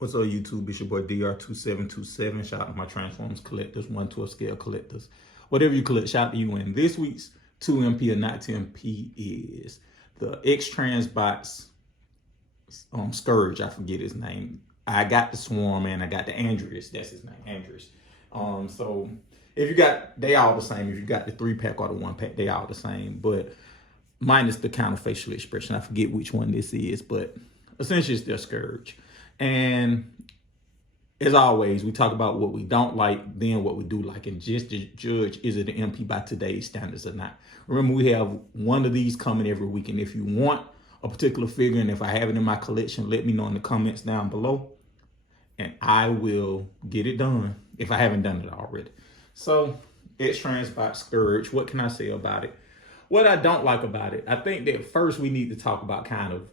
What's up, YouTube? It's your boy DR2727. Shout out to my Transformers collectors, 1/12 scale collectors. Whatever you collect, shout out to you. And this week's 2MP or not 10P is the X-Transbots Scourge. I forget his name. I got the Swarm and I got the Andras. That's his name, Andras. So if you got, they all the same. If you got the 3-pack or the 1-pack, they all the same. But minus the kind of facial expression. I forget which one this is, but essentially it's their Scourge. And as always, we talk about what we don't like, then what we do like, and just to judge, is it an MP by today's standards or not. Remember, we have one of these coming every week, and if you want a particular figure, and if I have it in my collection, let me know in the comments down below, and I will get it done if I haven't done it already. So, X-Transbots Scourge, what can I say about it? What I don't like about it, I think that first we need to talk about kind of,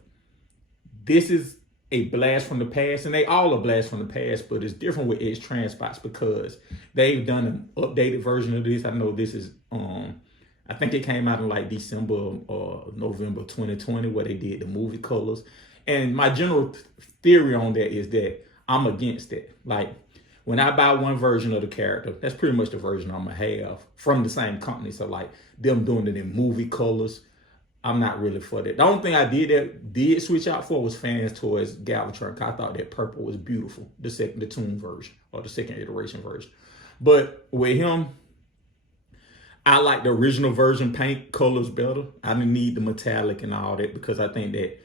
this is a blast from the past, and they all are blast from the past, but it's different with X-Transbots because they've done an updated version of this. I know this is, I think it came out in like December or November 2020 where they did the movie colors. And my general theory on that is that I'm against that. Like, when I buy one version of the character, that's pretty much the version I'm gonna have from the same company. So like them doing it in movie colors, I'm not really for that. The only thing I did switch out for was fans towards Galvatron. I thought that purple was beautiful, the tune version or the second iteration version. But with him, I like the original version paint colors better. I didn't need the metallic and all that because I think that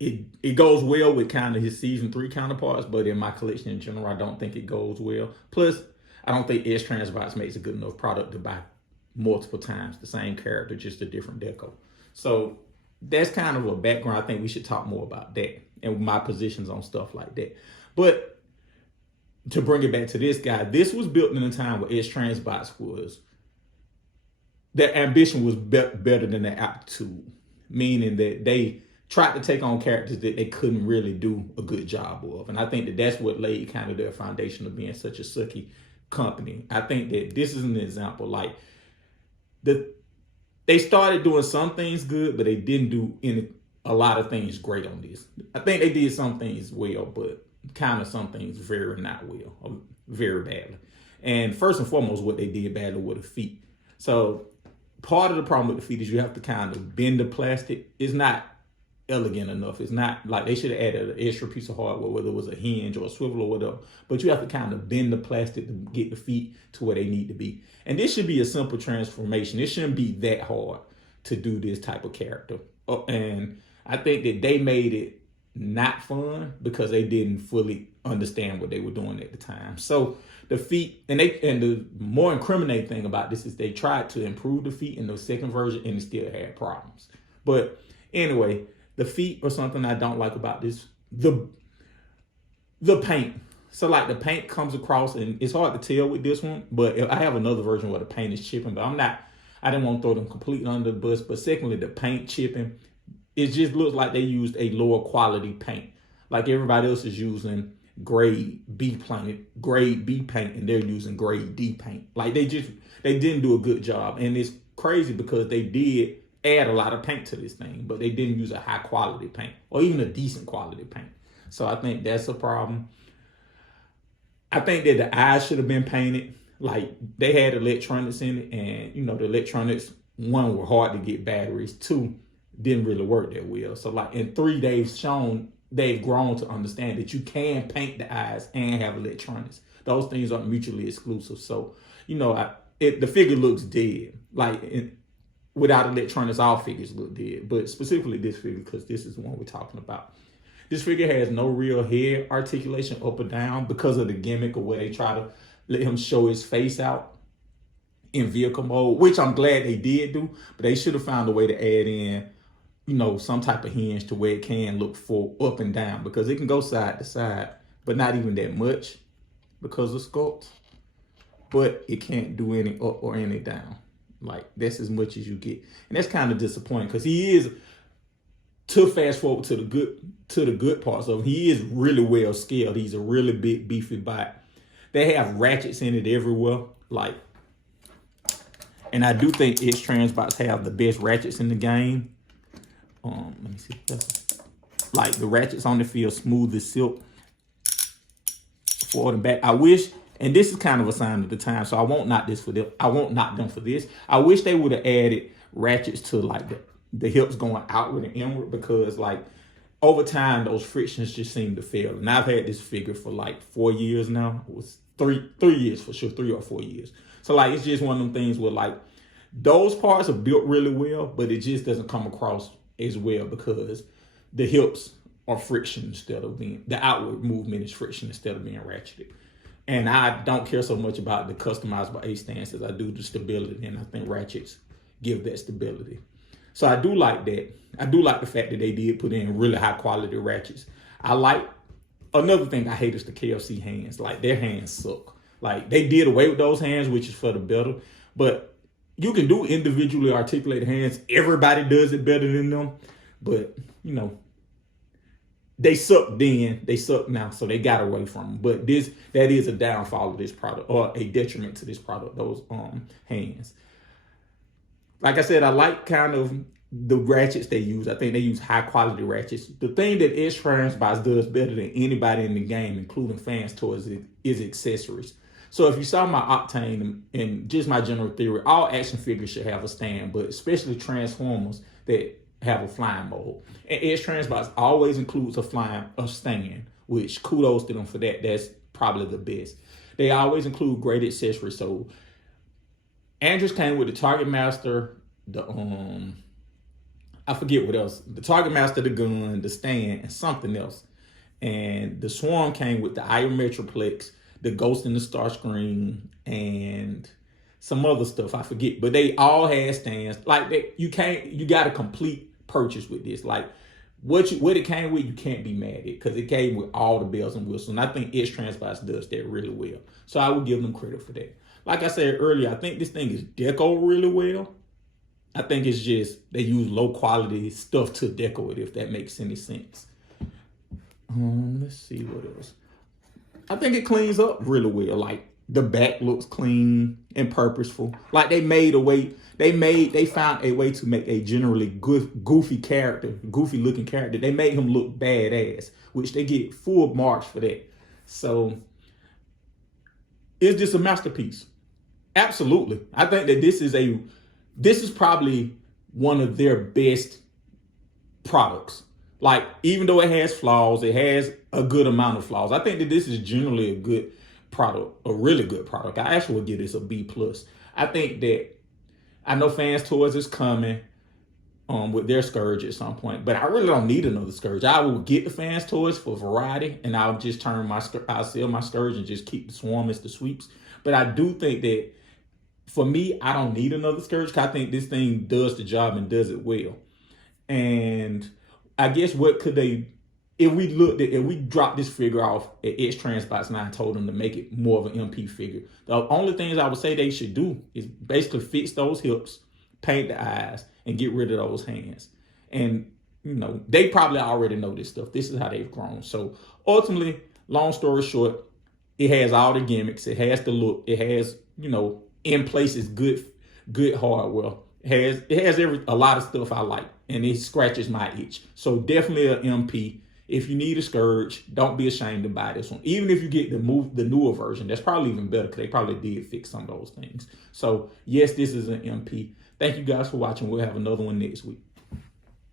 it goes well with kind of his season 3 counterparts, but in my collection in general, I don't think it goes well. Plus, I don't think X-Transbots makes a good enough product to buy multiple times the same character, just a different deco. So that's kind of a background. I think we should talk more about that and my positions on stuff like that. But to bring it back to this guy, this was built in a time where X-Transbots was, their ambition was better than their aptitude, meaning that they tried to take on characters that they couldn't really do a good job of. And I think that that's what laid kind of their foundation of being such a sucky company. I think that this is an example. Like, they started doing some things good, but they didn't do a lot of things great on this. I think they did some things well, but kind of some things very not well, or very badly. And first and foremost, what they did badly were the feet. So part of the problem with the feet is you have to kind of bend the plastic. It's not elegant enough. It's not like, they should have added an extra piece of hardware, whether it was a hinge or a swivel or whatever, but you have to kind of bend the plastic to get the feet to where they need to be. And this should be a simple transformation. It shouldn't be that hard to do this type of character. And I think that they made it not fun because they didn't fully understand what they were doing at the time. So the feet, and the more incriminating thing about this is they tried to improve the feet in the second version and it still had problems. But anyway, the feet are something I don't like about this. The paint. So like the paint comes across, and it's hard to tell with this one, but I have another version where the paint is chipping, but I didn't want to throw them completely under the bus. But secondly, the paint chipping, it just looks like they used a lower quality paint. Like everybody else is using grade B paint, and they're using grade D paint. Like they didn't do a good job. And it's crazy because they did add a lot of paint to this thing, but they didn't use a high quality paint or even a decent quality paint. So I think that's a problem. I think that the eyes should have been painted. Like, they had electronics in it, and you know, the electronics, one, were hard to get batteries, two, didn't really work that well. So like in 3, they've grown to understand that you can paint the eyes and have electronics. Those things aren't mutually exclusive. So, you know, the figure looks dead. Like, without electronics, all figures look dead, but specifically this figure, because this is the one we're talking about. This figure has no real head articulation up or down because of the gimmick of where they try to let him show his face out in vehicle mode, which I'm glad they did do, but they should have found a way to add in, you know, some type of hinge to where it can look full up and down, because it can go side to side, but not even that much because of sculpt, but it can't do any up or any down. Like, that's as much as you get. And that's kind of disappointing because he is, to fast forward to the good parts of him, he is really well scaled. He's a really big, beefy bot. They have ratchets in it everywhere. Like, and I do think X-Transbots have the best ratchets in the game. Let me see. Like, the ratchets on the feel smooth as silk. forward and back. I wish, and this is kind of a sign of the time, so I won't knock this for them. I won't knock them for this. I wish they would have added ratchets to like the hips going outward and inward, because like over time those frictions just seem to fail. And I've had this figure for like 4 years now. It was three years for sure, 3 or 4 years. So like it's just one of them things where like those parts are built really well, but it just doesn't come across as well because the hips are friction instead of being, the outward movement is friction instead of being ratcheted. And I don't care so much about the customizable A stance as I do the stability, and I think ratchets give that stability. So I do like that. I do like the fact that they did put in really high quality ratchets. I like, another thing I hate is the KFC hands. Like their hands suck. Like they did away with those hands, which is for the better, but you can do individually articulated hands. Everybody does it better than them, but you know, they suck then, they suck now, so they got away from them. But that is a downfall of this product, or a detriment to this product, those hands. Like I said, I like kind of the ratchets they use. I think they use high quality ratchets. The thing that X-Transbots does better than anybody in the game, including fans toys, is accessories. So if you saw my Octane and just my general theory, all action figures should have a stand, but especially Transformers that have a flying mode. And X-Transbots always includes a stand, which kudos to them for that. That's probably the best. They always include great accessories. So Andras came with the Target Master, I forget what else. The Target Master, the gun, the stand, and something else. And the Swarm came with the Iron Metroplex, the Ghost in the Starscream, and some other stuff I forget. But they all had stands. Like you got a complete purchase with this. Like what it came with, you can't be mad at, because it came with all the bells and whistles. And I think X-Transbots does that really well. So I would give them credit for that. Like I said earlier, I think this thing is deco really well. I think it's just they use low quality stuff to deco it, if that makes any sense. Let's see what else. I think it cleans up really well. Like the back looks clean and purposeful. Like they found a way to make a generally goofy looking character. They made him look badass, which they get full marks for that. So is this a masterpiece? Absolutely. I think that this is probably one of their best products. Like, even though it has flaws, it has a good amount of flaws. I think that this is generally a good product, a really good product. I actually would give this a B+. I think that, I know Fans Toys is coming with their Scourge at some point, but I really don't need another Scourge. I will get the Fans Toys for variety, and I'll just I'll sell my Scourge and just keep the Swarm as the sweeps. But I do think that, for me, I don't need another Scourge, because I think this thing does the job and does it well. And I guess what could they, if we dropped this figure off at X-Transbots and I told them to make it more of an MP figure, the only things I would say they should do is basically fix those hips, paint the eyes, and get rid of those hands. And, you know, they probably already know this stuff. This is how they've grown. So ultimately, long story short, it has all the gimmicks. It has the look. It has, you know, in places good hardware. It has a lot of stuff I like, and it scratches my itch. So definitely an MP. If you need a Scourge, don't be ashamed to buy this one. Even if you get the newer version, that's probably even better, because they probably did fix some of those things. So yes, this is an MP. Thank you guys for watching. We'll have another one next week.